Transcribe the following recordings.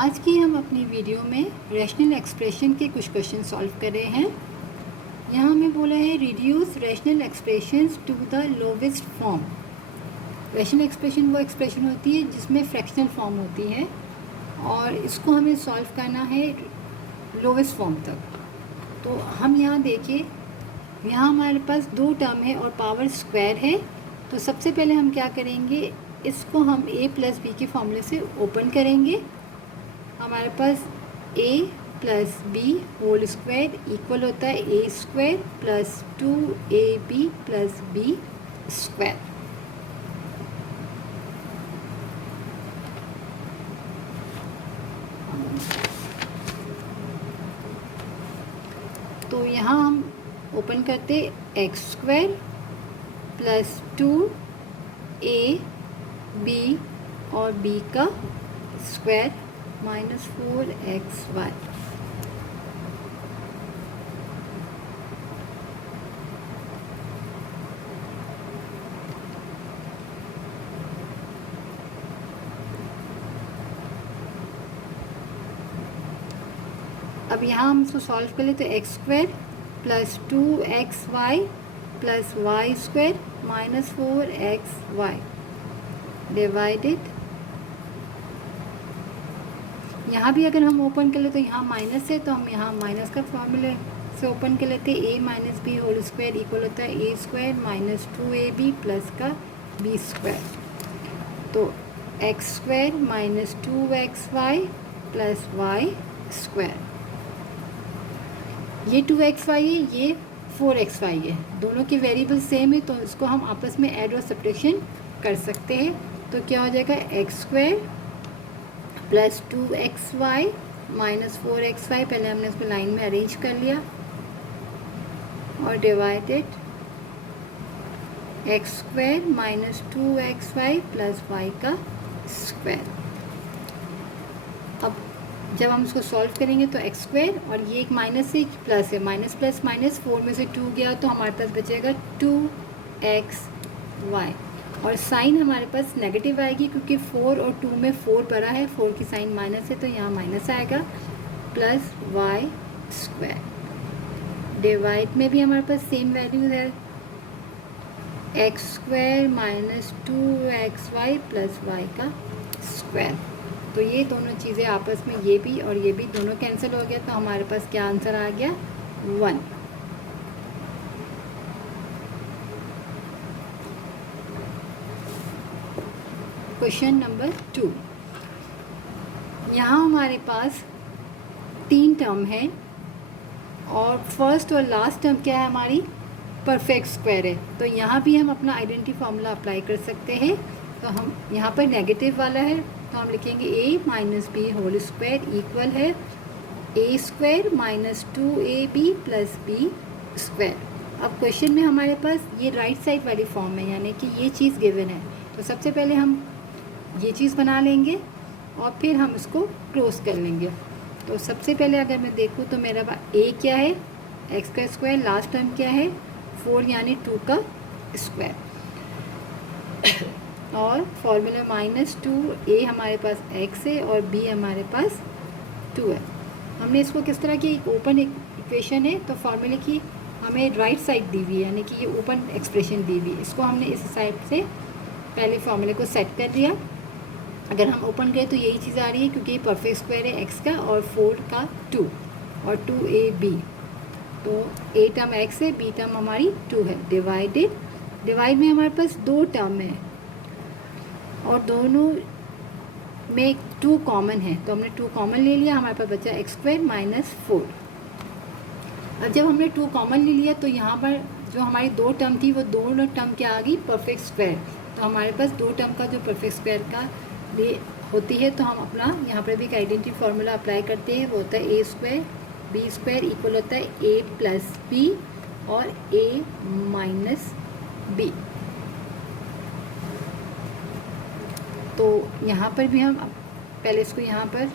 आज की हम अपनी वीडियो में रैशनल एक्सप्रेशन के कुछ क्वेश्चन सॉल्व कर रहे हैं। यहाँ हमें बोला है reduce rational expressions to the lowest form. Rational expression वो एक्सप्रेशन होती है जिसमें फ्रैक्शनल फॉर्म होती है और इसको हमें सॉल्व करना है लोवेस्ट फॉर्म तक। तो हम यहाँ देखिए, यहाँ हमारे पास दो टर्म है और पावर स्क्वायर है। तो सबसे पहले हम क्या करेंगे, इसको हम a प्लस बी के फॉर्मूले से ओपन करेंगे। हमारे पास a plus B whole square equal होता है a square plus 2ab plus B square. तो यहाँ हम ओपन करते एक्स स्क्वायर प्लस 2ab और b का स्क्वायर माइनस 4xy। अब यहाँ हम इसको सॉल्व कर ले तो X square plus 2xy plus Y square minus 4xy divided, यहाँ भी अगर हम ओपन कर ले तो यहाँ माइनस है तो हम यहाँ माइनस का फॉर्मूले से ओपन कर लेते हैं। a minus B whole square equal होता है a square minus 2ab plus का b स्क्वायर। तो X square minus 2xy plus Y square, ये 2xy है, ये 4xy है, दोनों के वेरिएबल सेम है तो इसको हम आपस में ऐड और सब्ट्रैक्शन कर सकते हैं। तो क्या हो जाएगा, x square plus 2xy minus 4xy, पहले हमने इसको लाइन में अरेंज कर लिया, और divided X square minus 2xy plus Y का स्क्वायर। अब जब हम इसको सॉल्व करेंगे तो एक्स स्क्वायर और ये एक माइनस से प्लस है, माइनस प्लस माइनस 4 में से 2 गया तो हमारे पास बचेगा 2xy, और साइन हमारे पास नेगेटिव आएगी क्योंकि 4 और 2 में 4 बड़ा है, 4 की साइन माइनस है तो यहाँ माइनस आएगा, प्लस वाई स्क्वायर। डिवाइड में भी हमारे पास सेम वैल्यू है, X square minus 2xy plus Y का स्क्वायर। तो ये दोनों चीज़ें आपस में, ये भी और ये भी दोनों कैंसिल हो गया तो हमारे पास क्या आंसर आ गया, 1। क्वेश्चन नंबर 2, यहाँ हमारे पास 3 टर्म है और फर्स्ट और लास्ट टर्म क्या है, हमारी परफेक्ट स्क्वायर है। तो यहाँ भी हम अपना आइडेंटिटी फार्मूला अप्लाई कर सकते हैं। तो हम यहाँ पर नेगेटिव वाला है तो हम लिखेंगे a minus B whole square equal है a square minus 2ab plus B square. अब क्वेश्चन में हमारे पास ये राइट साइड वाली फॉर्म है, यानी कि ये चीज़ गिवन है। तो सबसे पहले हम ये चीज़ बना लेंगे और फिर हम इसको क्लोज कर लेंगे। तो सबसे पहले अगर मैं देखूँ तो मेरा a क्या है, x का स्क्वायर, लास्ट टर्म क्या है 4 यानी 2 का स्क्वायर, और फॉर्मूला माइनस 2a हमारे पास x है और b हमारे पास 2 है। हमने इसको किस तरह की, एक ओपन इक्वेशन है तो फॉर्मूले की हमें राइट साइड दी हुई है, यानी कि ये ओपन एक्सप्रेशन दी हुई है, इसको हमने इस साइड से पहले फॉर्मूले को सेट कर दिया। अगर हम ओपन करें तो यही चीज़ आ रही है क्योंकि ये परफेक्ट स्क्वायर है x का और 4 का 2 और 2ab, तो a टर्म x है, b टर्म हमारी 2 है। डिवाइड में हमारे पास 2 टर्म है और दोनों में 2 कॉमन है तो हमने 2 कॉमन ले लिया, हमारे पास बचा एक्स स्क्वायर माइनस 4। अब जब हमने 2 कॉमन ले लिया तो यहाँ पर जो हमारी 2 टर्म थी वो दोनों टर्म क्या आ गई, परफेक्ट स्क्वायर। तो हमारे पास 2 टर्म का जो परफेक्ट स्क्वायर का लिए होती है तो हम अपना यहाँ पर भी एक आइडेंटिटी फार्मूला अप्लाई करते हैं, वो होता है a square B square equal होता है a प्लस बी और a माइनस बी। तो यहाँ पर भी हम पहले इसको यहाँ पर,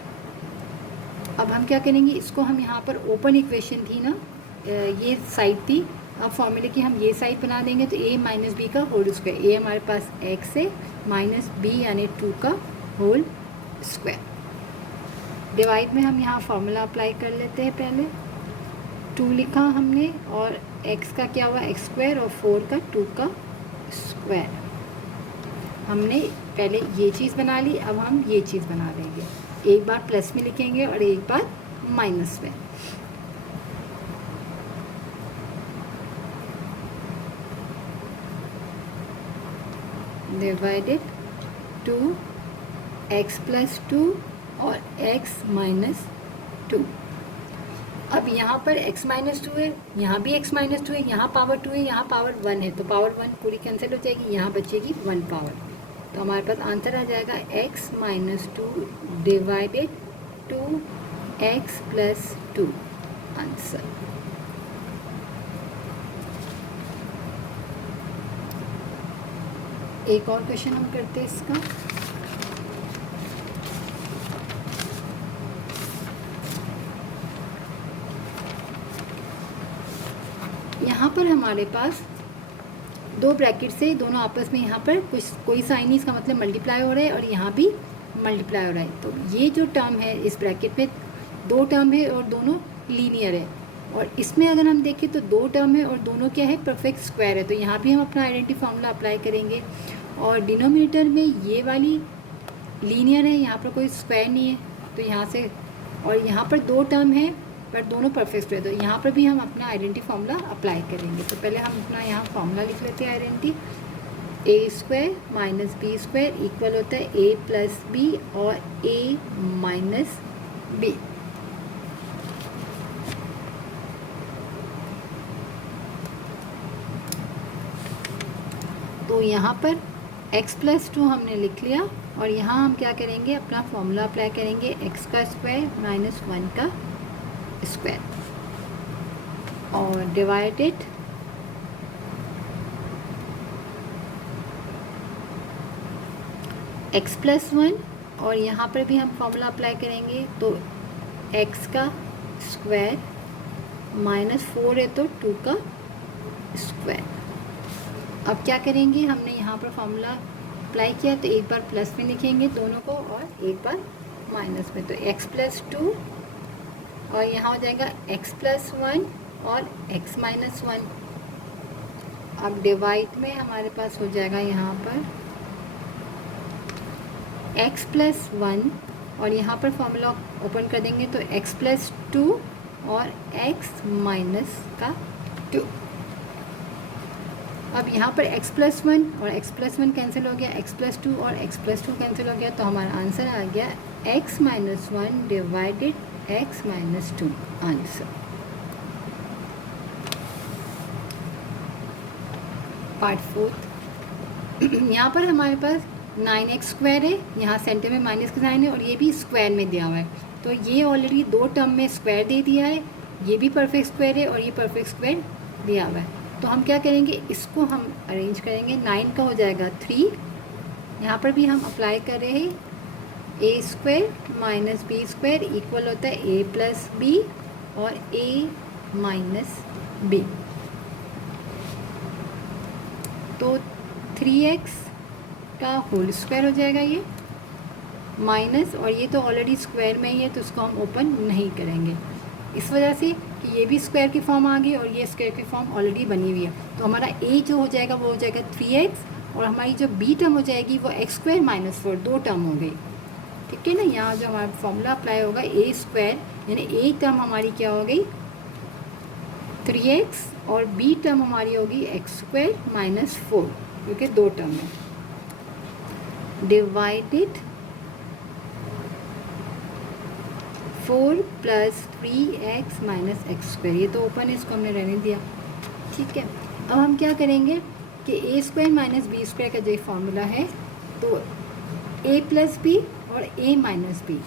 अब हम क्या करेंगे, इसको हम यहाँ पर ओपन इक्वेशन थी ना, ये साइड थी, अब फॉर्मूले की हम ये साइड बना देंगे तो a माइनस बी का होल स्क्वायर, a हमारे पास x है माइनस b यानी 2 का होल स्क्वायर। डिवाइड में हम यहाँ फार्मूला अप्लाई कर लेते हैं। पहले 2 लिखा हमने और x का क्या हुआ x स्क्वायर और 4 का 2 का स्क्वायर। हमने पहले ये चीज़ बना ली, अब हम ये चीज़ बना लेंगे। एक बार प्लस में लिखेंगे और एक बार माइनस में। डिवाइडेड 2x + 2 और x - 2। अब यहाँ पर x - 2 है, यहाँ भी x - 2 है, यहाँ पावर 2 है, यहाँ पावर 1 है, तो पावर 1 पूरी कैंसिल हो जाएगी, यहाँ बचेगी 1 पावर। तो हमारे पास आंसर आ जाएगा x - 2 डिवाइडेड 2x + 2 आंसर। एक और क्वेश्चन हम करते हैं इसका। यहाँ पर हमारे पास 2 ब्रैकेट से दोनों आपस में यहाँ पर कोई साइन नहीं, इसका मतलब मल्टीप्लाई हो रहा है और यहाँ भी मल्टीप्लाई हो रहा है। तो ये जो टर्म है इस ब्रैकेट में 2 टर्म है और दोनों लीनियर है, और इसमें अगर हम देखें तो 2 टर्म है और दोनों क्या है परफेक्ट स्क्वायर है। तो यहाँ भी हम अपना आइडेंटिटी फार्मूला अप्लाई करेंगे और डिनोमिनेटर में ये वाली लीनियर है, यहाँ पर कोई स्क्वायर नहीं है, तो यहाँ से, और यहाँ पर 2 टर्म है बट दोनों परफेक्ट है, तो यहाँ पर भी हम अपना आइडेंटिटी फार्मूला अप्लाई करेंगे। तो पहले हम अपना यहाँ फार्मूला लिख लेते हैं आइडेंटिटी। a² - b² इक्वल होता है a + b और a - b। तो यहाँ पर x + 2 हमने लिख लिया और यहाँ हम क्या करेंगे, अपना फॉर्मूला अप्लाई करेंगे x² - 1 का स्क्वायर और डिवाइडेड x + 1, और यहाँ पर भी हम फॉर्मूला अप्लाई करेंगे। तो x का स्क्वायर -4 है तो 2 का स्क्वायर। अब क्या करेंगे, हमने यहाँ पर फॉर्मूला अप्लाई किया तो एक बार प्लस में लिखेंगे दोनों को और एक बार माइनस में। तो x + 2 और यहाँ हो जाएगा x + 1 और x - 1। अब डिवाइड में हमारे पास हो जाएगा यहाँ पर x + 1 और यहाँ पर फॉर्मूला ओपन कर देंगे तो x + 2 और x - 2। अब यहाँ पर x + 1 और x + 1 कैंसिल हो गया, x + 2 और x + 2 कैंसिल हो गया, तो हमारा आंसर आ गया x - 1 divided x - 2 answer. Part 4 यहाँ पर हमारे पास 9x² है, यहाँ सेंटर में माइनस का साइन है और ये भी स्क्वायर में दिया हुआ है। तो ये ऑलरेडी 2 टर्म में स्क्वायर दे दिया है, ये भी परफेक्ट स्क्वायर है और ये परफेक्ट स्क्वायर दिया हुआ है। तो हम क्या करेंगे, इसको हम अरेंज करेंगे। 9 का हो जाएगा 3, यहाँ पर भी हम अप्लाई कर रहे हैं a² - b² इक्वल होता है a + b और a - b। तो 3x का होल स्क्वायर हो जाएगा ये माइनस, और ये तो ऑलरेडी स्क्वायर में ही है तो इसको हम ओपन नहीं करेंगे इस वजह से कि ये भी स्क्वायर की फॉर्म आ गई और ये स्क्वायर की फॉर्म ऑलरेडी बनी हुई है। तो हमारा a जो हो जाएगा वो हो जाएगा 3x और हमारी जो b टर्म हो जाएगी वो x² - 4, 2 टर्म हो गई। ठीक है ना, यहाँ जो हमारा फॉर्मूला अप्लाई होगा a² यानी एक टर्म हमारी क्या हो गई 3x और b टर्म हमारी होगी x² - 4 क्योंकि 2 टर्म है, डिवाइडेड 4 + 3x - x²। ये तो ओपन है, इसको हमने रहने दिया। ठीक है, अब हम क्या करेंगे कि a² - b² का जो फॉर्मूला है तो a + b और a - b,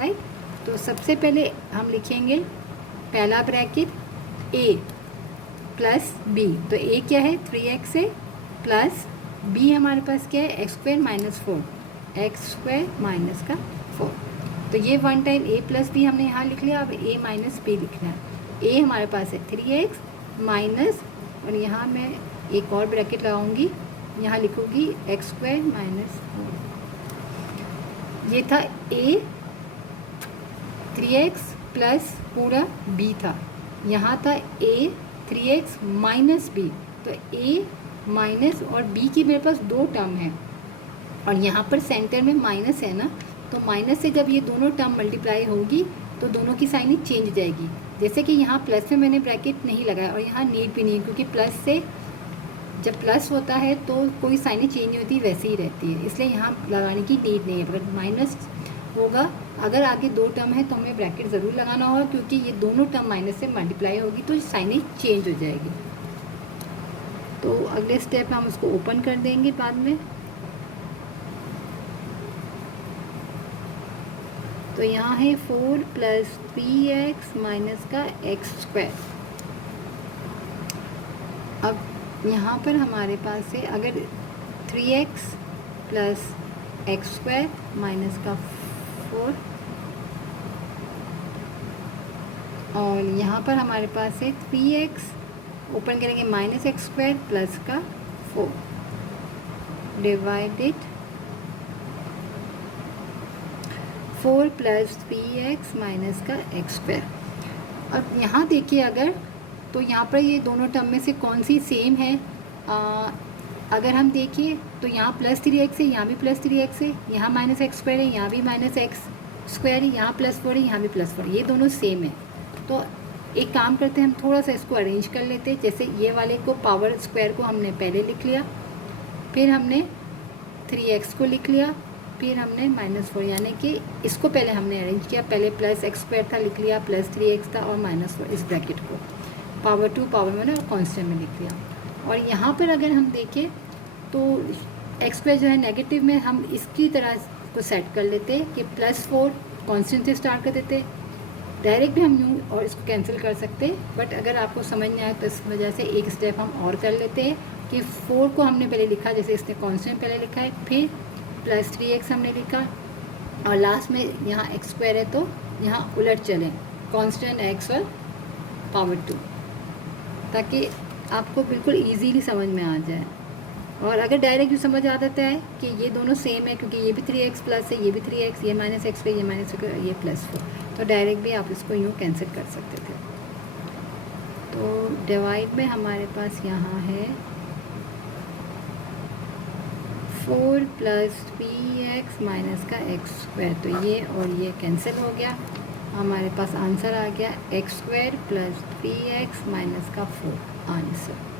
राइट। तो सबसे पहले हम लिखेंगे पहला ब्रैकेट a + b, तो a क्या है 3x है प्लस b हमारे पास क्या है x² - 4, x² - 4। तो ये 1 टाइम a + b हमने यहाँ लिख लिया। अब a - b लिखना है। a हमारे पास है 3x माइनस, और यहाँ मैं एक और ब्रैकेट लगाऊंगी, यहाँ लिखूँगी x² - 4। ये था a 3x प्लस पूरा b था, यहाँ था a 3x माइनस b, तो a माइनस और b की मेरे पास दो टर्म है और यहाँ पर सेंटर में माइनस है ना, तो माइनस से जब ये दोनों टर्म मल्टीप्लाई होगी तो दोनों की साइनिंग चेंज हो जाएगी। जैसे कि यहाँ प्लस में मैंने ब्रैकेट नहीं लगाया और यहाँ नीड भी नहीं, क्योंकि प्लस से जब प्लस होता है तो कोई साइनिंग चेंज नहीं होती, वैसे ही रहती है, इसलिए यहाँ लगाने की नीड नहीं है। अगर माइनस होगा, अगर आगे दो टर्म है तो हमें ब्रैकेट ज़रूर लगाना होगा, क्योंकि ये दोनों टर्म माइनस से मल्टीप्लाई होगी तो साइनिंग चेंज हो जाएगी। तो अगले स्टेप हम उसको ओपन कर देंगे बाद में। तो यहाँ है 4 प्लस 3x माइनस का x²। अब यहाँ पर हमारे पास है, अगर 3x प्लस x² माइनस का 4, और यहाँ पर हमारे पास है 3x ओपन करेंगे माइनस x² प्लस का 4 डिवाइडेड 4 प्लस 3x माइनस का x²। अब यहाँ देखिए, अगर तो यहाँ पर ये दोनों टर्म में से कौन सी सेम है, अगर हम देखिए तो यहाँ प्लस 3x है, यहाँ भी प्लस 3x है, यहाँ माइनस x² है, यहाँ भी माइनस x² है, यहाँ प्लस 4 है, यहाँ भी प्लस 4, ये दोनों सेम है। तो एक काम करते हैं, हम थोड़ा सा इसको अरेंज कर लेते हैं। जैसे ये वाले को पावर स्क्वायर को हमने पहले लिख लिया, फिर हमने 3x को लिख लिया, फिर हमने -4, यानी कि इसको पहले हमने अरेंज किया। पहले प्लस x² था, लिख लिया, प्लस 3x था और -4, इस ब्रैकेट को पावर 2 पावर में और कॉन्स्टेंट में लिख लिया। और यहाँ पर अगर हम देखें तो x² जो है नेगेटिव में, हम इसकी तरह को सेट कर लेते कि +4 कॉन्स्टेंट से स्टार्ट कर देते। डायरेक्ट भी हम यूँ और इसको कैंसिल कर सकते, बट अगर आपको समझ नहीं आए तो इस वजह से एक स्टेप हम और कर लेते हैं कि 4 को हमने पहले लिखा, जैसे इसने कॉन्स्टेंट पहले लिखा है, फिर प्लस 3x हमने लिखा और लास्ट में यहाँ x² है तो यहाँ उलट चलें, कॉन्स्टेंट x और पावर 2, ताकि आपको बिल्कुल इजीली समझ में आ जाए। और अगर डायरेक्ट जो समझ आ जाता है कि ये दोनों सेम है, क्योंकि ये भी 3x प्लस है, ये भी 3x, ये -x, ये -x, ये +4, तो डायरेक्ट भी आप इसको यूँ कैंसिल कर सकते थे। तो डिवाइड में हमारे पास यहाँ है 4 प्लस 3x माइनस का x², तो ये और ये कैंसिल हो गया, हमारे पास आंसर आ गया x² प्लस 3x माइनस का 4 आंसर।